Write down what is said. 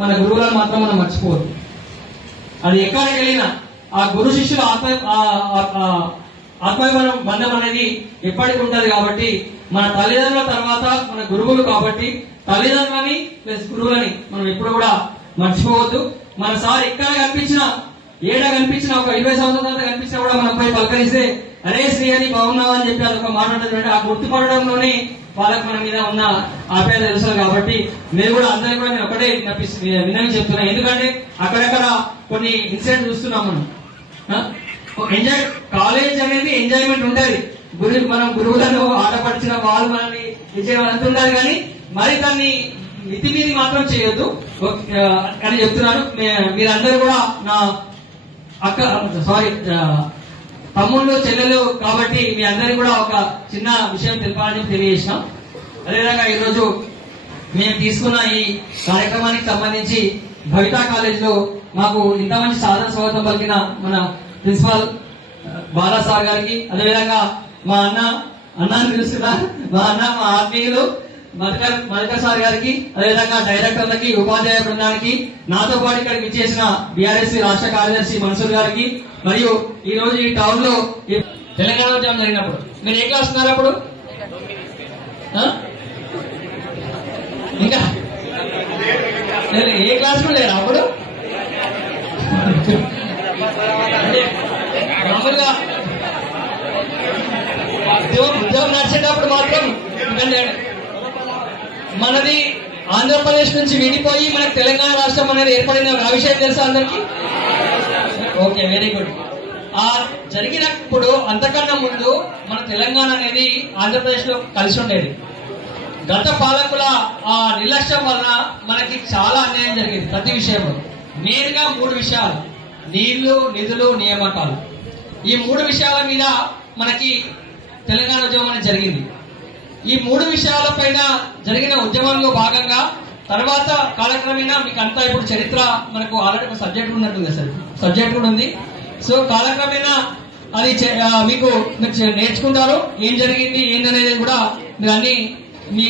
మన గురువులను మాత్రం మనం మర్చిపోవద్దు. అది ఎక్కడికి వెళ్ళినా ఆ గురు శిష్యుల ఆత్మీయ బంధం అనేది ఎప్పటికి ఉంటది. కాబట్టి మన తల్లిదండ్రుల తర్వాత మన గురువులు, కాబట్టి తల్లిదండ్రులని ప్లస్ గురువులని మనం ఎప్పుడు కూడా మర్చిపోవద్దు. మన సార్ ఎక్కడ కనిపించినా, ఏడా కనిపించినా, ఒక 20 సంవత్సరాల తర్వాత కనిపించినా కూడా మనం పోయి పలకరిస్తే అరే శ్రీ అని బాగున్నావా అని చెప్పి అదొక మాట ఉంటుంది. ఆ గుర్తుపడడంలోనే వాళ్ళకి మన మీద ఉన్న ఆప్యాయత తెలుసు. కాబట్టి మీరు కూడా అందరికీ కూడా నేను ఒకటే వినని చెప్తున్నా. ఎందుకంటే అక్కడక్కడ కొన్ని ఇన్సిడెంట్ చూస్తున్నాం మనం. ఎంజాయ్ కాలేజ్ అనేది ఎంజాయ్మెంట్ ఉంటది. మనం గురువులను ఆటపడిచిన వాళ్ళు మనల్ని విజయం అంటుంటారు, కానీ మరి దాన్ని మితిమీరి మాత్రం చేయొద్దు అని చెప్తున్నాను. మీరందరూ కూడా నా తమ్ముళ్ళు చెల్లెలు కాబట్టి మీ అందరికీ కూడా ఒక చిన్న విషయం తెలపాలని తెలియజేసినాం. అదేవిధంగా ఈరోజు మేము తీసుకున్న ఈ కార్యక్రమానికి సంబంధించి భవితా కాలేజ్ లో మాకు ఇంత మంచి సాధన స్వాగతం పలికిన మన ప్రిన్సిపాల్ బాలా సార్ గారికి, అదేవిధంగా మా అన్నాన్ని పిలుస్తున్నా మా ఆత్మీయులు మధుకర్ సార్ గారికి, అదేవిధంగా డైరెక్టర్లకి, ఉపాధ్యాయ బృందానికి, నాతో పాటు ఇక్కడికి విచ్చేసిన బీఆర్ఎస్ రాష్ట్ర కార్యదర్శి మన్సూర్ గారికి, మరియు ఈ రోజు ఈ టౌన్ లో తెలంగాణ ఉద్యమం జరిగినప్పుడు మీరు ఏ క్లాస్ ఉన్నారు అప్పుడు? ఇంకా ఏ క్లాస్ లో లేరు అప్పుడు? మామూలుగా ఉద్యోగం నడిచేటప్పుడు మాత్రం మనది ఆంధ్రప్రదేశ్ నుంచి విడిపోయి మనకు తెలంగాణ రాష్ట్రం అనేది ఏర్పడిన ఆ విషయం తెలుసా అందరికి? Okay, very good. ఆ జరిగినప్పుడు అంతకన్నా ముందు మన తెలంగాణ అనేది ఆంధ్రప్రదేశ్ లో కలిసి ఉండేది. గత పాలకుల ఆ నిర్లక్ష్యం వలన మనకి చాలా అన్యాయం జరిగింది ప్రతి విషయంలో. మెయిన్ గా 3 విషయాలు: నీళ్లు, నిధులు, నియామకాలు. ఈ 3 విషయాల మీద మనకి తెలంగాణ ఉద్యమం అనేది జరిగింది. ఈ 3 విషయాలపైన జరిగిన ఉద్యమంలో భాగంగా తర్వాత కాలక్రమేణా మీకు అంతా ఇప్పుడు చరిత్ర మనకు ఆల్రెడీ ఒక సబ్జెక్ట్ ఉన్నట్టుంది సార్, సబ్జెక్ట్ కూడా ఉంది. సో కాలక్రమేణా అది మీకు నేర్చుకుంటారు. ఏం జరిగింది ఏంటనేది కూడా మీరు అన్ని మీ